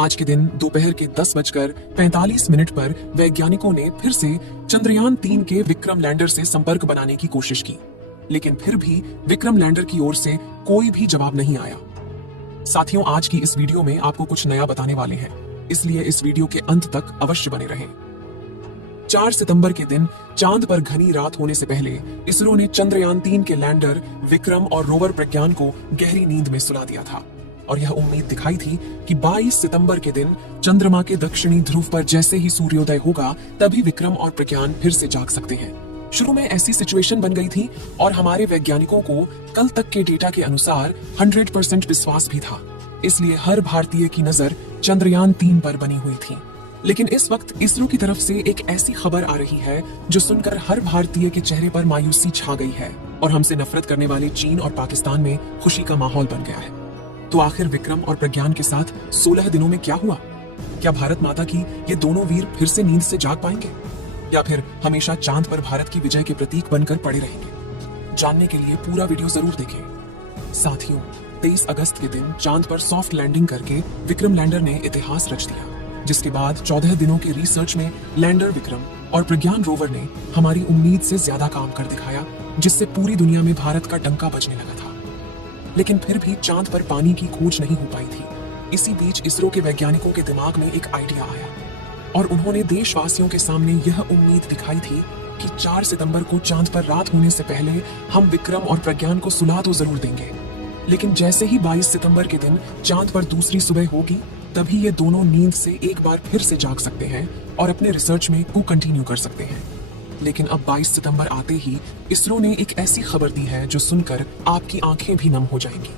आज के दिन दोपहर के 10:45 पर वैज्ञानिकों ने फिर से चंद्रयान-3 के विक्रम लैंडर से संपर्क बनाने की कोशिश की, लेकिन फिर भी विक्रम लैंडर की ओर से कोई भी जवाब नहीं आया। साथियों, आज की इस वीडियो में आपको कुछ नया बताने वाले हैं, इसलिए इस वीडियो के अंत तक अवश्य बने रहें। 4 सितंबर के दिन चांद पर घनी रात होने से पहले इसरो ने चंद्रयान-3 के लैंडर विक्रम और रोवर प्रज्ञान को गहरी नींद में सुला दिया था और यह उम्मीद दिखाई थी कि 22 सितंबर के दिन चंद्रमा के दक्षिणी ध्रुव पर जैसे ही सूर्योदय होगा तभी विक्रम और प्रज्ञान फिर से जाग सकते हैं। शुरू में ऐसी सिचुएशन बन गई थी और हमारे वैज्ञानिकों को कल तक के डेटा के अनुसार 100% विश्वास भी था, इसलिए हर भारतीय की नजर चंद्रयान-3 पर बनी हुई थी। लेकिन इस वक्त इसरो की तरफ से एक ऐसी खबर आ रही है जो सुनकर हर भारतीय के चेहरे पर मायूसी छा गई है और हमसे नफरत करने वाले चीन और पाकिस्तान में खुशी का माहौल बन गया है। तो आखिर विक्रम और प्रज्ञान के साथ 16 दिनों में क्या हुआ? क्या भारत माता की ये दोनों वीर फिर से नींद से जाग पाएंगे या फिर हमेशा चांद पर भारत की विजय के प्रतीक बनकर पड़े रहेंगे? जानने के लिए पूरा वीडियो जरूर देखें। साथियों, 23 अगस्त के दिन चांद पर सॉफ्ट लैंडिंग करके विक्रम लैंडर ने इतिहास रच दिया, जिसके बाद 14 दिनों के रिसर्च में लैंडर विक्रम और प्रज्ञान रोवर ने हमारी उम्मीद से ज्यादा काम कर दिखाया, जिससे पूरी दुनिया में भारत का डंका बजने लगा था। लेकिन फिर भी चांद पर पानी की खोज नहीं हो पाई थी। इसी बीच इसरो के वैज्ञानिकों के दिमाग में एक आइडिया आया और उन्होंने देशवासियों के सामने यह उम्मीद दिखाई थी कि 4 सितंबर को चांद पर रात होने से पहले हम विक्रम और प्रज्ञान को सुला तो जरूर देंगे, लेकिन जैसे ही 22 सितंबर के दिन चांद पर दूसरी सुबह होगी तभी ये दोनों नींद से एक बार फिर से जाग सकते हैं और अपने रिसर्च में को कंटिन्यू कर सकते हैं। लेकिन अब 22 सितंबर आते ही इसरो ने एक ऐसी खबर दी है जो सुनकर आपकी आंखें भी नम हो जाएंगी।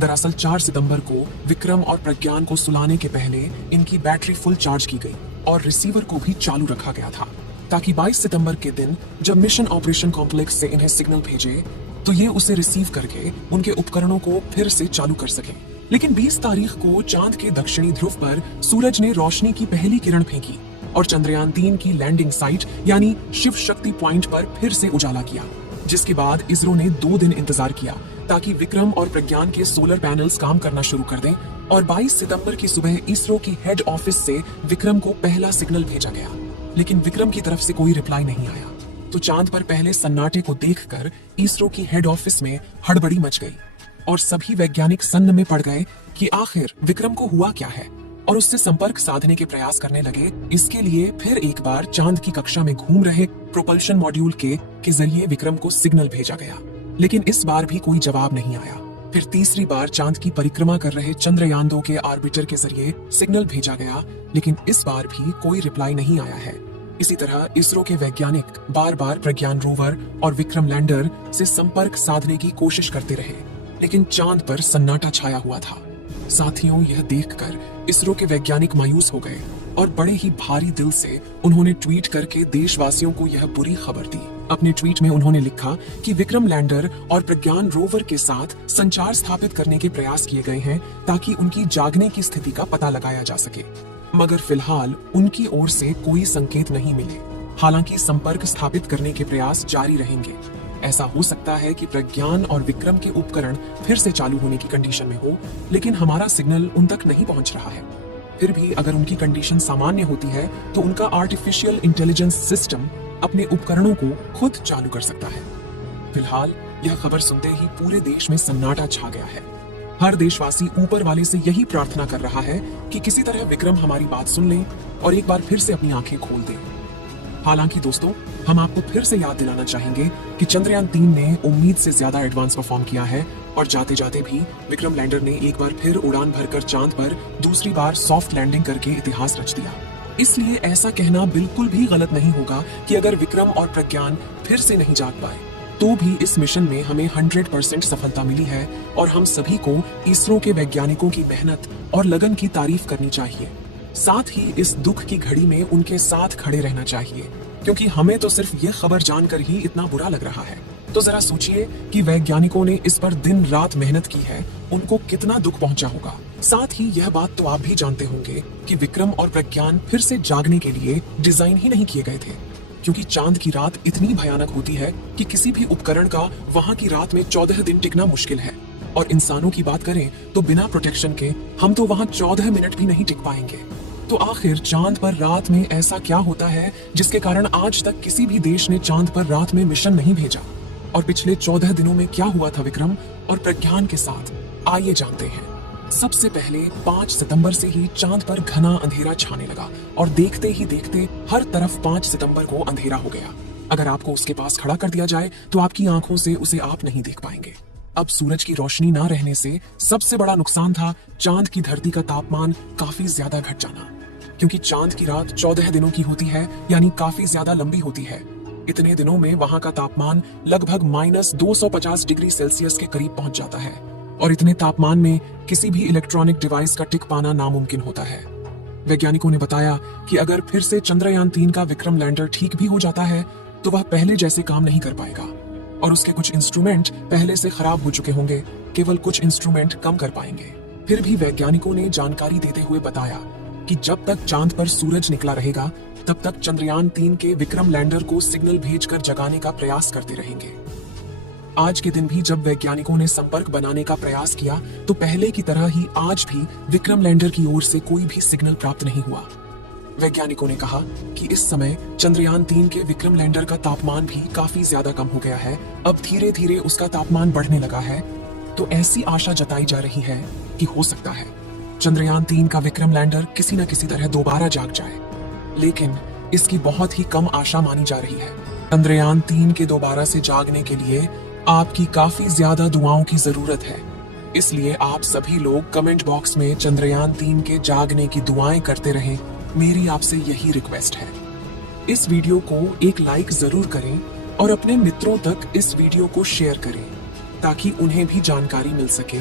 दरअसल 4 सितंबर को विक्रम और प्रज्ञान को सुलाने के पहले इनकी बैटरी फुल चार्ज की गई और रिसीवर को भी चालू रखा गया था, ताकि 22 सितंबर के दिन जब मिशन ऑपरेशन कॉम्प्लेक्स से इन्हें सिग्नल भेजे तो ये उसे रिसीव करके उनके उपकरणों को फिर से चालू कर सकें। लेकिन 20 तारीख को चांद के दक्षिणी ध्रुव पर सूरज ने रोशनी की पहली किरण फेंकी और चंद्रयान-3 की लैंडिंग साइट यानी शिव शक्ति पॉइंट पर फिर से उजाला किया, जिसके बाद इसरो ने 2 दिन इंतजार किया ताकि विक्रम और प्रज्ञान के सोलर पैनल्स काम करना शुरू कर दें और 22 सितंबर की सुबह इसरो की हेड ऑफिस से विक्रम को पहला सिग्नल भेजा गया। लेकिन विक्रम की तरफ से कोई रिप्लाई नहीं आया, तो चांद पर पहले सन्नाटे को देखकर इसरो की हेड ऑफिस में हड़बड़ी मच गई और सभी वैज्ञानिक सन्न में पड़ गए कि आखिर विक्रम को हुआ क्या है और उससे संपर्क साधने के प्रयास करने लगे। इसके लिए फिर एक बार चांद की कक्षा में घूम रहे प्रोपल्शन मॉड्यूल के जरिए विक्रम को सिग्नल भेजा गया, लेकिन इस बार भी कोई जवाब नहीं आया। फिर तीसरी बार चांद की परिक्रमा कर रहे चंद्रयान-2 के ऑर्बिटर के जरिए सिग्नल भेजा गया, लेकिन इस बार भी कोई रिप्लाई नहीं आया है। इसी तरह इसरो के वैज्ञानिक बार बार प्रज्ञान रोवर और विक्रम लैंडर से संपर्क साधने की कोशिश करते रहे, लेकिन चांद पर सन्नाटा छाया हुआ था। साथियों, यह देखकर इसरो के वैज्ञानिक मायूस हो गए और बड़े ही भारी दिल से उन्होंने ट्वीट करके देशवासियों को यह बुरी खबर दी। अपने ट्वीट में उन्होंने लिखा कि विक्रम लैंडर और प्रज्ञान रोवर के साथ संचार स्थापित करने के प्रयास किए गए हैं ताकि उनकी जागने की स्थिति का पता लगाया जा सके, मगर फिलहाल उनकी ओर से कोई संकेत नहीं मिले। हालांकि संपर्क स्थापित करने के प्रयास जारी रहेंगे। ऐसा हो सकता है कि प्रज्ञान और विक्रम के उपकरण फिर से चालू होने की कंडीशन में हो, लेकिन हमारा सिग्नल उन तक नहीं पहुंच रहा है। फिर भी अगर उनकी कंडीशन सामान्य होती है तो उनका आर्टिफिशियल इंटेलिजेंस सिस्टम अपने उपकरणों को खुद चालू कर सकता है। फिलहाल यह खबर सुनते ही पूरे देश में सन्नाटा छा गया है। हर देशवासी ऊपर वाले से यही प्रार्थना कर रहा है कि किसी तरह विक्रम हमारी बात सुन ले और एक बार फिर से अपनी आंखें खोल दे। हालांकि दोस्तों, हम आपको फिर से याद दिलाना चाहेंगे कि चंद्रयान-3 ने उम्मीद से ज्यादा एडवांस परफॉर्म किया है और जाते जाते भी विक्रम लैंडर ने एक बार फिर उड़ान भरकर चांद पर दूसरी बार सॉफ्ट लैंडिंग करके इतिहास रच दिया। इसलिए ऐसा कहना बिल्कुल भी गलत नहीं होगा कि अगर विक्रम और प्रज्ञान फिर से नहीं जाग पाए तो भी इस मिशन में हमें 100% सफलता मिली है और हम सभी को इसरो के वैज्ञानिकों की मेहनत और लगन की तारीफ करनी चाहिए। साथ ही इस दुख की घड़ी में उनके साथ खड़े रहना चाहिए, क्योंकि हमें तो सिर्फ ये खबर जानकर ही इतना बुरा लग रहा है। तो जरा सोचिए कि वैज्ञानिकों ने इस पर दिन रात मेहनत की है, उनको कितना दुख पहुंचा होगा। साथ ही यह बात तो आप भी जानते होंगे कि विक्रम और प्रज्ञान फिर से जागने के लिए डिजाइन ही नहीं किए गए थे, क्योंकि चांद की रात इतनी भयानक होती है कि किसी भी उपकरण का वहां की रात में 14 दिन टिकना मुश्किल है। और इंसानों की बात करें तो बिना प्रोटेक्शन के हम तो वहां 14 मिनट भी नहीं टिक पाएंगे। तो आखिर चांद पर रात में ऐसा क्या होता है जिसके कारण आज तक किसी भी देश ने चांद पर रात में मिशन नहीं भेजा? और पिछले 14 दिनों में क्या हुआ था विक्रम और प्रज्ञान के साथ, आइए जानते हैं। सबसे पहले 5 सितंबर से ही चांद पर घना अंधेरा छाने लगा और देखते ही देखते हर तरफ 5 सितंबर को अंधेरा हो गया। अगर आपको उसके पास खड़ा कर दिया जाए तो आपकी आंखों से उसे आप नहीं देख पाएंगे। अब सूरज की रोशनी ना रहने से सबसे बड़ा नुकसान था चांद की धरती का तापमान काफी ज्यादा घट जाना, क्योंकि चांद की रात 14 दिनों की होती है, यानी काफी ज्यादा लंबी होती है। इतने दिनों में वहां का तापमान लगभग -250 डिग्री सेल्सियस के करीब पहुंच जाता है और इतने तापमान में किसी भी इलेक्ट्रॉनिक डिवाइस का टिक पाना नामुमकिन होता है। वैज्ञानिकों ने बताया कि अगर फिर से चंद्रयान-3 का विक्रम लैंडर ठीक भी हो जाता है तो वह पहले जैसे काम नहीं कर पाएगा और उसके कुछ इंस्ट्रूमेंट पहले से खराब हो चुके होंगे, केवल कुछ इंस्ट्रूमेंट कम कर पाएंगे। फिर भी वैज्ञानिकों ने जानकारी देते हुए बताया कि जब तक चांद पर सूरज निकला रहेगा तब तक चंद्रयान-3 के विक्रम लैंडर को सिग्नल भेजकर जगाने का प्रयास करते रहेंगे। आज के दिन भी जब वैज्ञानिकों ने संपर्क बनाने का प्रयास किया तो पहले की तरह ही आज भी विक्रम लैंडर की ओर से कोई भी सिग्नल प्राप्त नहीं हुआ। वैज्ञानिकों ने कहा कि इस समय चंद्रयान-3 के विक्रम लैंडर का तापमान भी काफी ज्यादा कम हो गया है, अब धीरे धीरे उसका तापमान बढ़ने लगा है। तो ऐसी आशा जताई जा रही है कि हो सकता है चंद्रयान-3 का विक्रम लैंडर किसी न किसी तरह दोबारा जाग जाए, लेकिन इसकी बहुत ही कम आशा मानी जा रही है। चंद्रयान-3 के दोबारा से जागने के लिए आपकी काफी ज्यादा दुआओं की जरूरत है, इसलिए आप सभी लोग कमेंट बॉक्स में चंद्रयान-3 के जागने की दुआएं करते रहें। मेरी आपसे यही रिक्वेस्ट है। इस वीडियो को एक लाइक जरूर करें और अपने मित्रों तक इस वीडियो को शेयर करें ताकि उन्हें भी जानकारी मिल सके